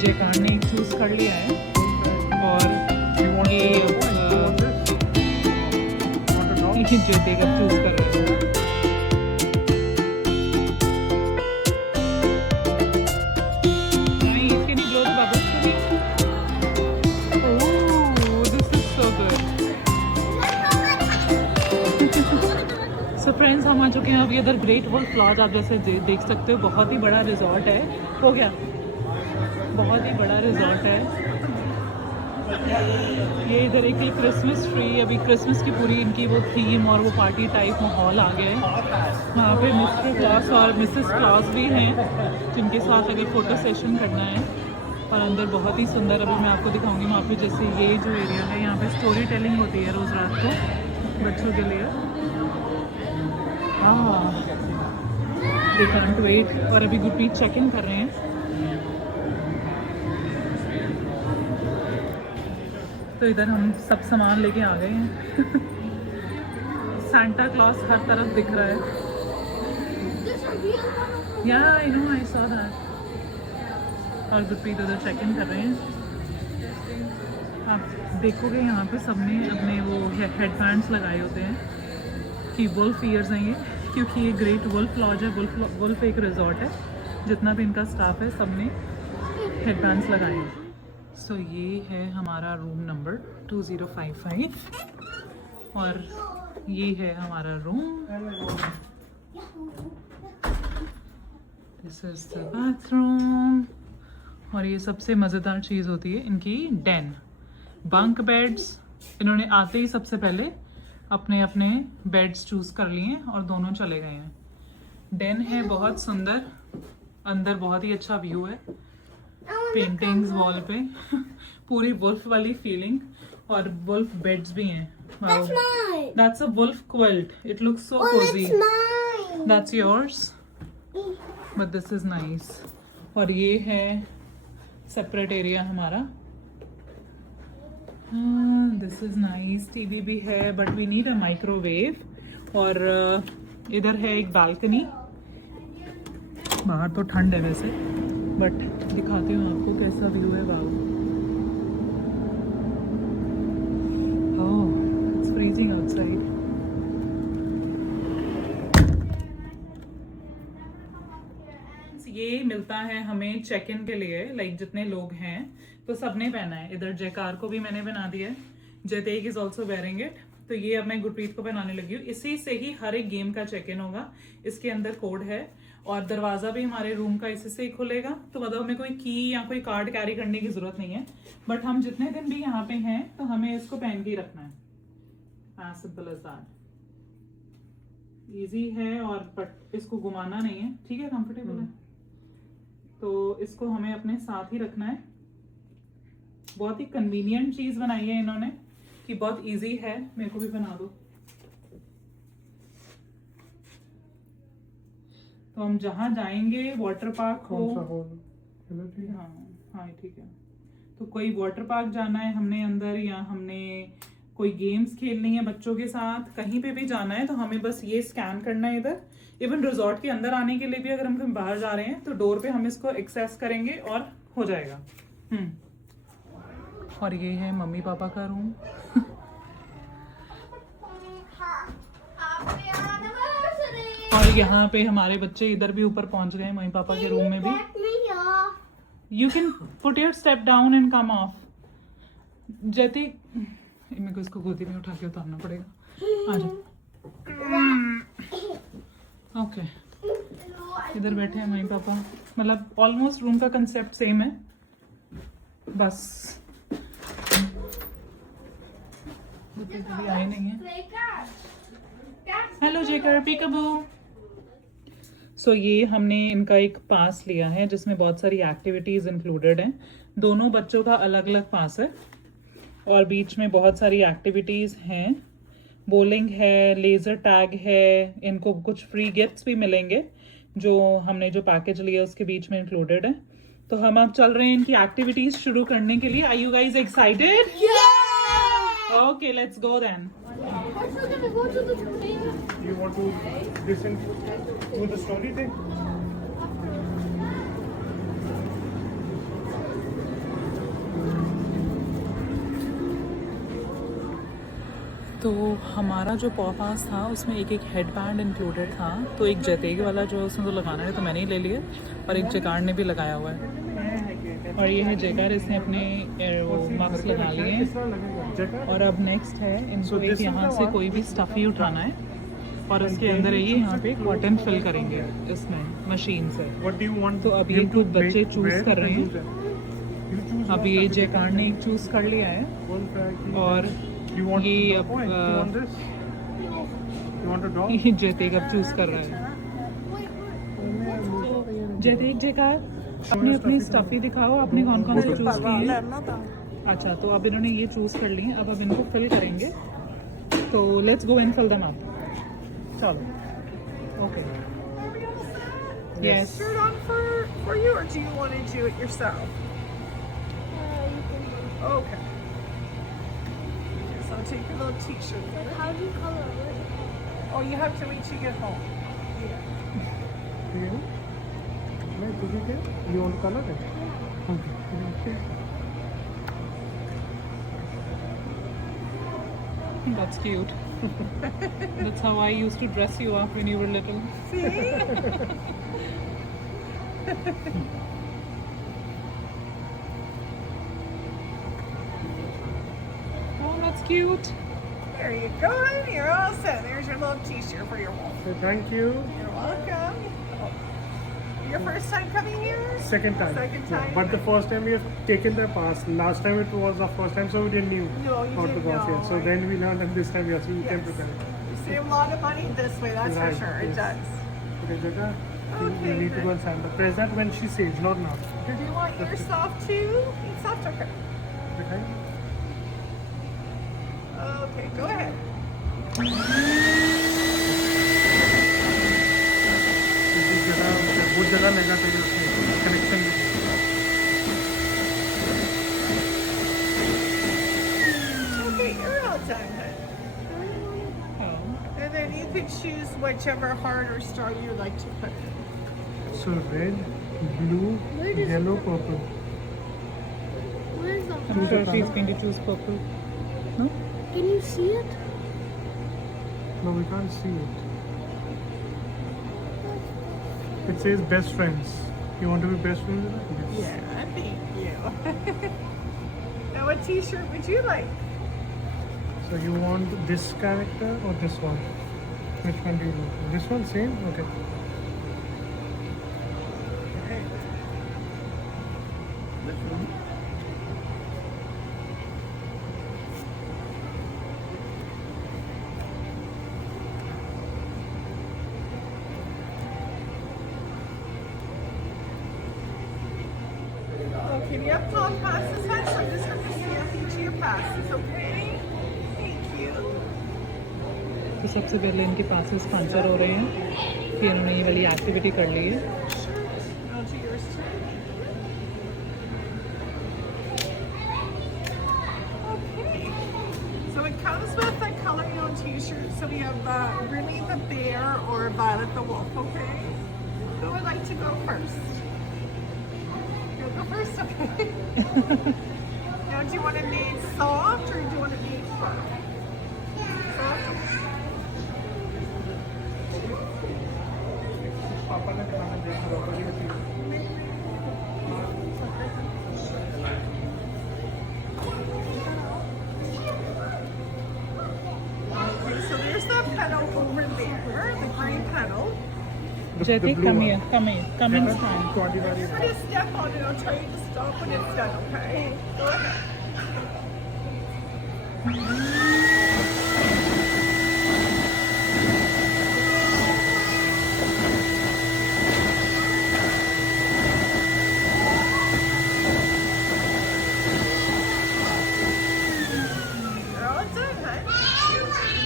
जयकार ने चूज़ कर लिया है और ये जो देगा चूज़ कर रहे हैं। Nice. Can you blow the bubbles for me? Oh, this is so good. So friends, हम आ चुके हैं अभी इधर ग्रेट वॉल्फ लॉज। आप जैसे देख सकते हो बहुत ही बड़ा रिजॉर्ट है। हो गया, बहुत ही बड़ा रिजॉर्ट है ये। इधर एक क्रिसमस ट्री, अभी क्रिसमस की पूरी इनकी वो थीम और वो पार्टी टाइप माहौल आ गया है। वहाँ पे मिस्टर क्लॉस और मिसेस क्लॉस भी हैं जिनके साथ अगर फ़ोटो सेशन करना है। और अंदर बहुत ही सुंदर, अभी मैं आपको दिखाऊंगी वहाँ पे। जैसे ये जो एरिया है यहाँ पे स्टोरी टेलिंग होती है रोज़ रात को बच्चों के लिए। They can't wait. और अभी गुरप्रीत चेक इन कर रहे हैं। तो इधर हम सब सामान लेके आ गए हैं। सांता क्लॉस हर तरफ दिख रहा है। या I know, I saw that. और गुरप्रीत उधर चेक इन कर रहे हैं। आप देखोगे यहाँ पे सबने अपने वो हेडबैंड्स लगाए होते हैं कि वुल्फ ईयर्स हैं ये, क्योंकि ये ग्रेट वुल्फ लॉज है। वुल्फ एक रिजॉर्ट है। जितना भी इनका स्टाफ है सबने हेडबैंड्स लगाए हैं। सो ये है हमारा रूम नंबर 2055 और ये है हमारा room. This is the bathroom. और ये सबसे मज़ेदार चीज़ होती है इनकी डेन, बंक बेड्स। इन्होंने आते ही सबसे पहले अपने अपने बेड्स चूज़ कर लिए और दोनों चले गए हैं। डेन है बहुत सुंदर, अंदर बहुत ही अच्छा व्यू है, पेंटिंग्स वॉल पे पूरी वुल्फ वाली फीलिंग। और वुल्फ बेड्स भी हैं। That's a wolf quilt, it looks so cosy. That's yours, but this is nice. और ये है सेपरेट एरिया हमारा। This is nice. टीवी भी है but we need a microwave. और इधर है एक बालकनी। बाहर तो ठंड है वैसे, बट दिखाती हूँ आपको कैसा व्यू है बाहर। ओह, इट्स फ्रीजिंग आउटसाइड। ये मिलता है हमें चेक इन के लिए, लाइक जितने लोग हैं तो सबने पहना है। इधर जयकार को भी मैंने बना दिया है, जयतेक इज ऑल्सो वेयरिंग इट। तो ये अब मैं गुरप्रीत को पहनाने लगी हूँ। इसी से ही हर एक गेम का चेक इन होगा। इसके अंदर कोड है और दरवाजा भी हमारे रूम का इसी से ही खुलेगा। तो मतलब हमें कोई की या कोई कार्ड कैरी करने की जरूरत नहीं है। बट हम जितने दिन भी यहाँ पे हैं तो हमें इसको पहन के ही रखना है। हाँ, सिंपल एज दैट। इजी है और बट इसको घुमाना नहीं है। ठीक है, कंफर्टेबल है तो इसको हमें अपने साथ ही रखना है। बहुत ही कन्वीनियंट चीज बनाई है इन्होंने कि बहुत इजी है। मेरे को भी बना दो। तो हम जहां जाएंगे वाटर पार्क हो, हाँ ठीक है। तो कोई वाटर पार्क जाना है हमने अंदर, या हमने कोई गेम्स खेलनी है बच्चों के साथ, कहीं पे भी जाना है तो हमें बस ये स्कैन करना है इधर। इवन रिजॉर्ट के अंदर आने के लिए भी अगर हम कहीं बाहर जा रहे हैं तो डोर पे हम इसको एक्सेस करेंगे और हो जाएगा। और ये है मम्मी पापा का रूम। और यहाँ पे हमारे बच्चे इधर भी ऊपर पहुंच गए मम्मी पापा के रूम में भी। You can put your step down and come of. जैती मेरे को इसको गोदी में उठा के उतारना पड़ेगा। आ जाओ। ओके, इधर बैठे हैं मम्मी पापा। मतलब ऑलमोस्ट रूम का कंसेप्ट सेम है, बस आए नहीं है। हेलो जेकर, पीकाबू। सो ये हमने इनका एक पास लिया है जिसमें बहुत सारी एक्टिविटीज इंक्लूडेड हैं। दोनों बच्चों का अलग अलग पास है और बीच में बहुत सारी एक्टिविटीज हैं। बोलिंग है, लेजर टैग है। इनको कुछ फ्री गिफ्ट्स भी मिलेंगे जो हमने जो पैकेज लिया उसके बीच में इंक्लूडेड है। तो हम अब चल रहे हैं इनकी एक्टिविटीज शुरू करने के लिए। Are you guys excited? Okay, let's go then. You want to listen to the story thing? तो हमारा जो पॉपास था उसमें एक एक हेड बैंड इंक्लूडेड था, तो एक जैतेग वाला जो उसने तो लगाना है तो मैंने ही ले लिया, और एक जेकार ने भी लगाया हुआ है। और ये है जेकार, इसने अपने वो मग्स लगा लिए हैं। और अब नेक्स्ट है इनको एक यहाँ से कोई भी स्टफ़ी उठाना है और उसके अंदर ये यहाँ पे कॉटन फिल करेंगे इसमें मशीन से। What do you want? तो अब ये him to खुद बच्चे make? choose Wear कर रहे and हैं। choose it. You choose अब your ये stuff. जेकार ने एक चूज़ कर लिया है One pack. और You want ये the अब point? You want this? You want a dog? ये जैतेग अब चूज़ कर रहा है। जैतेग जेकार अपनी अपनी स्टफ़ी दिखाओ, आपने कौन कौन से चूज़ किए हैं। अच्छा, तो अब इन्होंने ये चूज़ कर लिए, अब इनको फिल करेंगे। तो let's go and fill them up. चलो, okay. Yes. Shirt on for you, or do you want to do it yourself? Okay. So I'll take your little t-shirt. How do you color it? Oh, you have to wait till you get home. You? No, did you get? You want to color it? Okay. That's cute. That's how I used to dress you up when you were little. See? Oh, that's cute. There you go. You're all set. There's your little t-shirt for your wolf. So thank you. You're welcome. Your first time coming here? Second time. Second Yeah, time. but the first time we have taken the pass. Last time it was our first time, so we didn't know No, you how to didn't go here. know, So right? then we learned, and this time yes, we came Yes. prepared. You save a lot of money this way, that's Right, for sure. It yes. does. Okay, Jagga, you Okay, need to go good. and sign the. Press that when she says, not now. Okay? Do you want your soft too? Eat soft, okay. Okay. Okay, go ahead. इस जगह बहुत जगह लगा तेरे उसमें connection में। Okay, you're all done. Oh. And then you can choose whichever heart or star you like to put in. So red, blue, yellow, purple. Where's the I'm sure she's going to choose purple. No? Can you see it? No, we can't see it. It says best friends. You want to be best friends with her? Yes. Yeah, thank you. Now, what t-shirt would you like? So you want this character or this one? Which one do you want? This one same? Okay. Okay, do you have call passes, hon? So I'm just going to stamp each of your passes, okay? Thank you. तो सबसे पहले इनके passes puncture हो रहे हैं, फिर इन्होंने ये वाली एक्टिविटी कर ली है। I'll do yours too. Okay. So it comes with a color your t-shirt. So we have Remy the bear or Violet the wolf, okay? Who would like to go first? You'll go first, okay? Now, do you want it made soft or do you want it made firm? Soft? पापा ने खाना दिया Okay, so there's the petal over there, the green petal. जैतिक come here, come here, come and stand. Quality You're going to step on it. I'll tell you to stop when it's done, okay? Go ahead. You're all done, huh?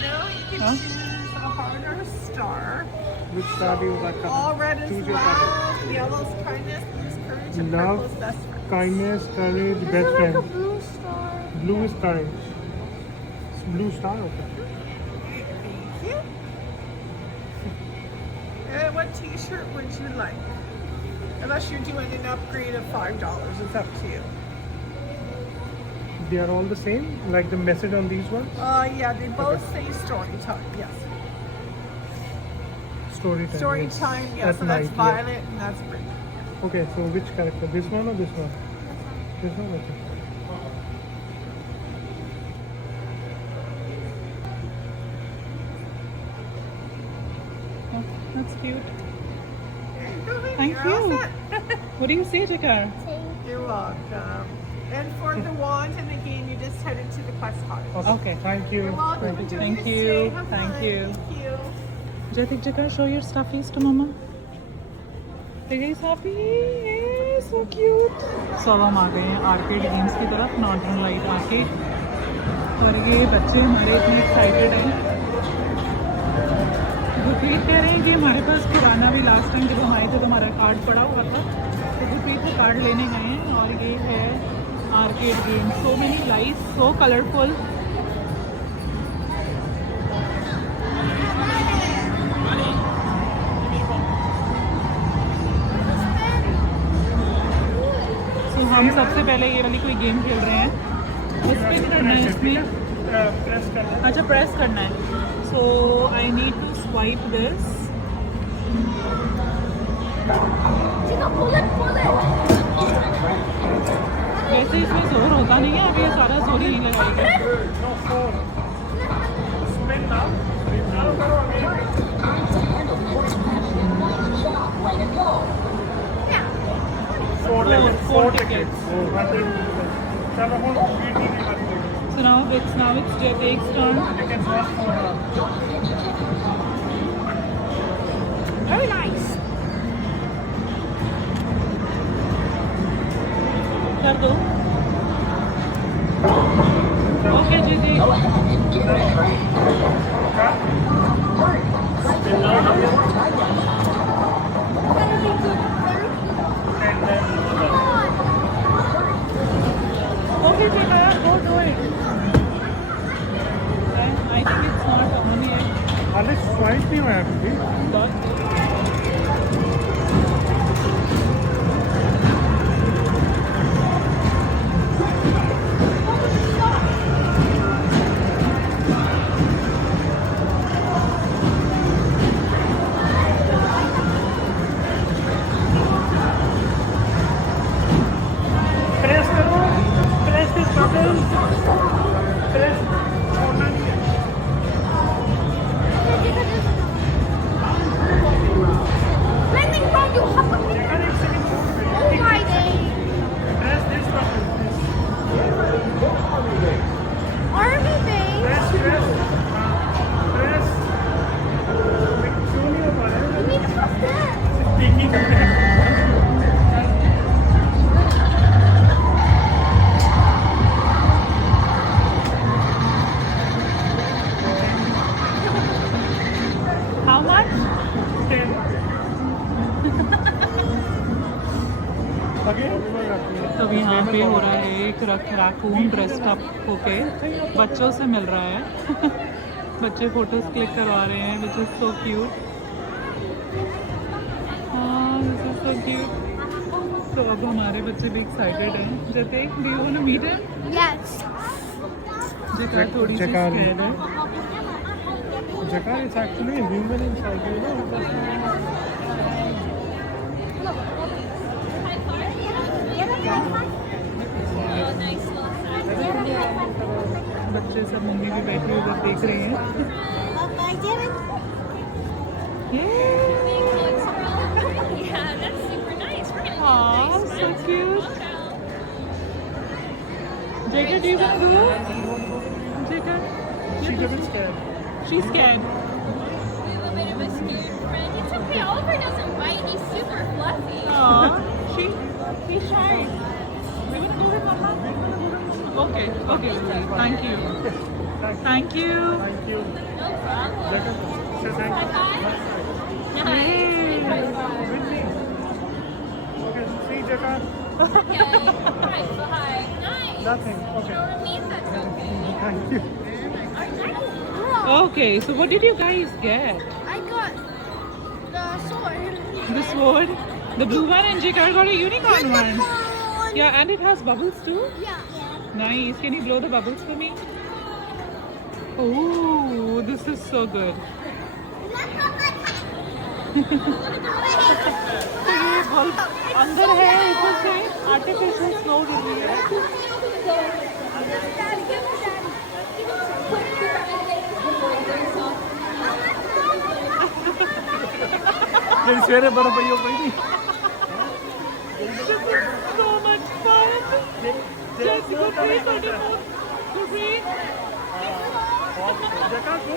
Now you can Huh? choose a heart or a star. Which star do you like? All red is Choose your star. love, yellow's kindness, blue's courage, and Love, purple's best friend. kindness, courage, Is best it like a friend. blue star? Blue is courage. Blue star, okay. Thank you. And what t-shirt would you like? Unless you're doing an upgrade of $5, it's up to you. they are all the same? Like the message on these ones? Yeah, they both say story time. Yes. Story time. Story yes. time. Yes. At So that's night, yeah. Violet and that's Bridget. Okay, so which character? This one or this one? This one, okay. Oh, that's cute. Thank Thank you. What do you say, Jakar? You're welcome. And for the wand and the game, you just head into the quest cottage. Okay. Thank you. You're welcome. Thank you. Enjoy Thank your you. stay. Have Thank fun. you. Thank you. Jatik, Jakar, show your stuffies to Mama. Are you guys happy? Yay, so cute. So अब हम आ गए हैं arcade games की तरफ, northern light arcade. और ये बच्चे हमारे इतने एक्साइटेड हैं. गुरप्रीत कह रहे हैं कि हमारे पास पुराना भी लास्ट टाइम जब हम आए थे तो हमारा कार्ड पड़ा हुआ था, तो गुरप्रीत को कार्ड लेने गए हैं. और ये है arcade game. So many lights, सो कलरफुल. तो हम सबसे पहले ये वाली कोई गेम खेल रहे हैं. उस पर करना है इसमें. Press करना. अच्छा, प्रेस करना है. So I need to swipe this. वैसे इसमें जोर होता नहीं है, अभी ये सारा जोर ही लगाएगा. No, 4. Spin now. Four tickets. Four tickets. चलो हम speed ही निकालते हैं. So now it's Jatik's turn. Tickets last 4 hours. Very nice. कर दो. Okay Jatik. Okay, Jakar, go do it. I think it's not on yet. Alex, swipe नहीं हुआ अभी. But Press करो. Press this button. Press. छोड़ना नहीं है. Landing from you. Checker एक second छोड़ दे. Oh my day. Press this button. Army base. Press. Press. क्यों नहीं हो पा रहा है? You need to press that. Speaking of that. how much? 10. Okay. तो अभी यहाँ पे हो रहा है एक रैकून ड्रेस्ड अप होके बच्चों से मिल रहा है. बच्चे फोटोज क्लिक करवा रहे हैं, which is so cute. This is so cute. तो अब हमारे बच्चे भी एक्साइटेड हैं. Jatik, do you want to meet him? Yes. Jakar थोड़ी सी Jakar. scared है. Jakar is actually a human inside, you know. बच्चे सब मम्मी भी बैठी उधर देख रही हैं. Yeah, that's super nice. We're gonna Aw, so cute. Jakar, do you want to go? Jakar? She's a bit scared. She's scared. we have a bit of a scared friend. It's okay. Oliver doesn't bite. He's super fluffy. Aw, she's shy. We're gonna go with Mama. Okay, okay. Thank you. Thank you. Thank you. No problem. Jakar, say thank you. Nice. With me. Okay, see Jakar. Okay. Right, bye. Nice. Nothing. You Okay. know what I mean? That's okay. Thank you. Okay, so what did you guys get? I got the sword. The sword, the blue one, and Jakar got a unicorn one. Unicorn. Yeah, and it has bubbles too. Yeah. Nice. Can you blow the bubbles for me? Oh, this is so good. तो ये bulb अंदर है, ऊपर से artificial snow गिर रही है. मेरी सवेरे बर्फ पई हो पई नहीं. So much fun. Just good read, good read. जगह को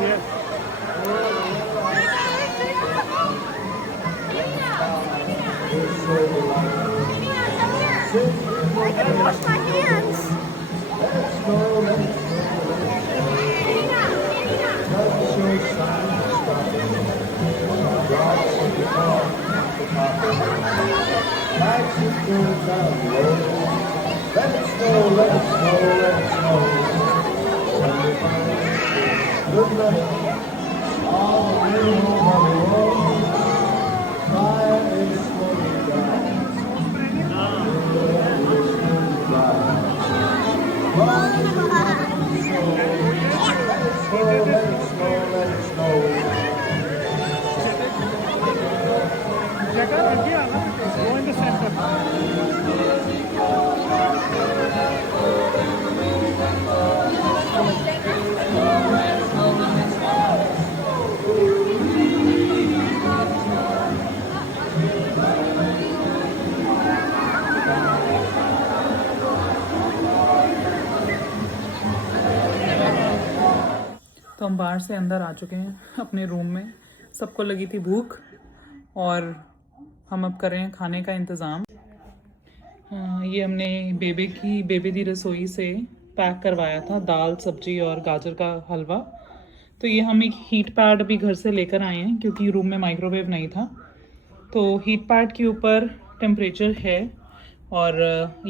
yes. I can wash my hands. जगह रखिए ना, go in the center. तो हम बाहर से अंदर आ चुके हैं अपने रूम में. सबको लगी थी भूख और हम अब कर रहे हैं खाने का इंतज़ाम. ये हमने बेबे दी रसोई से पैक करवाया था दाल, सब्जी और गाजर का हलवा. तो ये हम एक हीट पैड अभी घर से लेकर आए हैं क्योंकि रूम में माइक्रोवेव नहीं था. तो हीट पैड के ऊपर टेम्परेचर है और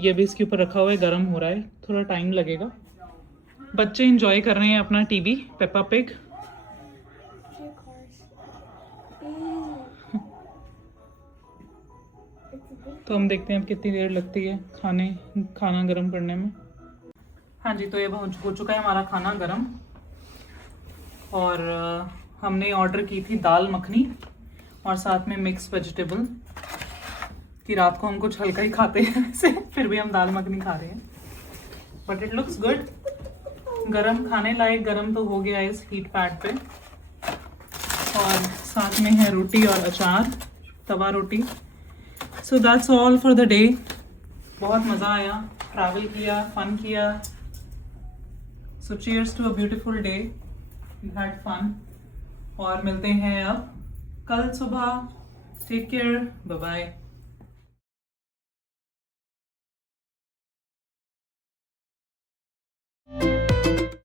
ये भी इसके ऊपर रखा हुआ है, गर्म हो रहा है. थोड़ा टाइम लगेगा. बच्चे इंजॉय कर रहे हैं अपना टीवी पेप्पा पिग. तो हम देखते हैं अब कितनी देर लगती है खाना गर्म करने में. हाँ जी, तो ये हो चुका है हमारा खाना गर्म. और हमने ऑर्डर की थी दाल मखनी और साथ में मिक्स वेजिटेबल. कि रात को हम कुछ हल्का ही खाते हैं वैसे, फिर भी हम दाल मखनी खा रहे हैं. But it looks good. गरम खाने लायक गरम तो हो गया है इस हीट पैड पे. और साथ में है रोटी और अचार, तवा रोटी. So that's all for the day. बहुत मज़ा आया, ट्रैवल किया, फन किया. So cheers to a beautiful day. We had fun. और मिलते हैं अब कल सुबह. Take care, bye bye.